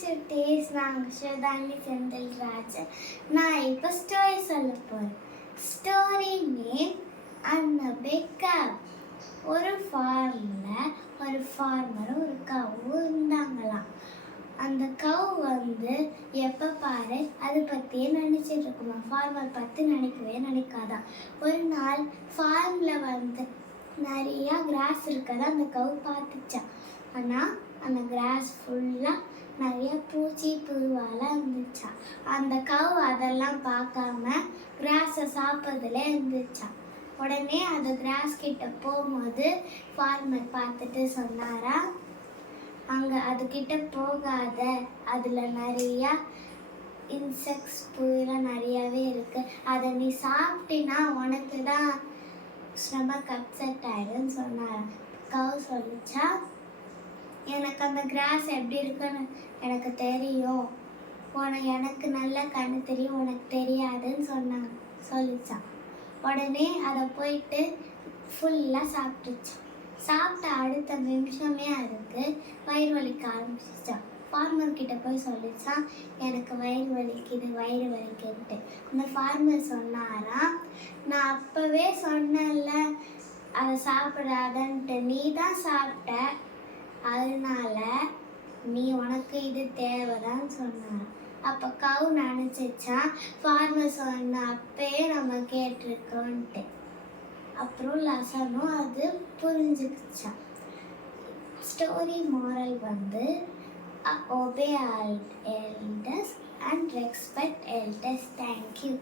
சுட்டீஸ், நாங்கள் ஸ்வேதாங்கி செந்தில்ராஜ். நான் இப்போ ஸ்டோரி சொல்ல போகிறேன். ஸ்டோரி நேம் அந்த பிக் கவ். ஒரு ஃபார்மில் ஒரு ஃபார்மரும் ஒரு கவ்வும் இருந்தாங்களாம். அந்த கவ் எப்போ பாரு அதை பற்றியே நினச்சிட்டு இருக்குமா. ஃபார்மர் பற்றி நினைக்காதான். ஒரு நாள் ஃபார்மில் நிறையா கிராஸ் இருக்கதை அந்த கவ் பார்த்துச்சான். ஆனால் அந்த கிராஸ் ஃபுல்லாக நிறைய பூச்சி புழுவால் இருந்துச்சான். அந்த கவ் அதெல்லாம் பார்க்காம கிராஸை சாப்பிட்றதுல இருந்துச்சான். உடனே அது கிராஸ் கிட்ட போகும்போது ஃபார்மர் பார்த்துட்டு சொன்னாரா, அங்கே அதுக்கிட்ட போகாத, அதில் நிறையா இன்செக்ட்ஸ் புழுலாம் நிறையாவே இருக்குது, அதை நீ சாப்பிட்டினா உனக்கு தான் ஸ்டமக் அப்செட் ஆகிடுன்னு சொன்னாரா. கவ் சொல்லிச்சா, எனக்கு அந்த கிராஸ் எப்படி இருக்குன்னு எனக்கு தெரியும், எனக்கு நல்ல கண்ணு தெரியும், உனக்கு தெரியாதுன்னு சொல்லிச்சான். உடனே அதை போயிட்டு ஃபுல்லாக சாப்பிட்டுச்சான். சாப்பிட்ட அடுத்த நிமிஷமே அதுக்கு வயிறு வலிக்க ஆரம்பிச்சிச்சான். ஃபார்மர்கிட்ட போய் சொல்லிச்சான், எனக்கு வயிறு வலிக்குதுன்ட்டு. அந்த ஃபார்மர் சொன்னாரா, நான் அப்போவே சொன்னேன்ல அதை சாப்பிடாதன்ட்டு, நீ தான் சாப்பிட்ட, அதனால உனக்கு இது தேவைதான்னு சொன்னார். அப்போ கவ் நினச்சிச்சான், ஃபார்மர் சொன்ன அப்பயே நம்ம கேட்டிருக்கோன்ட்டு. அப்புறம் லெசனும் அது புரிஞ்சுக்கிச்சான். Story moral obey elders and respect elders. Thank you.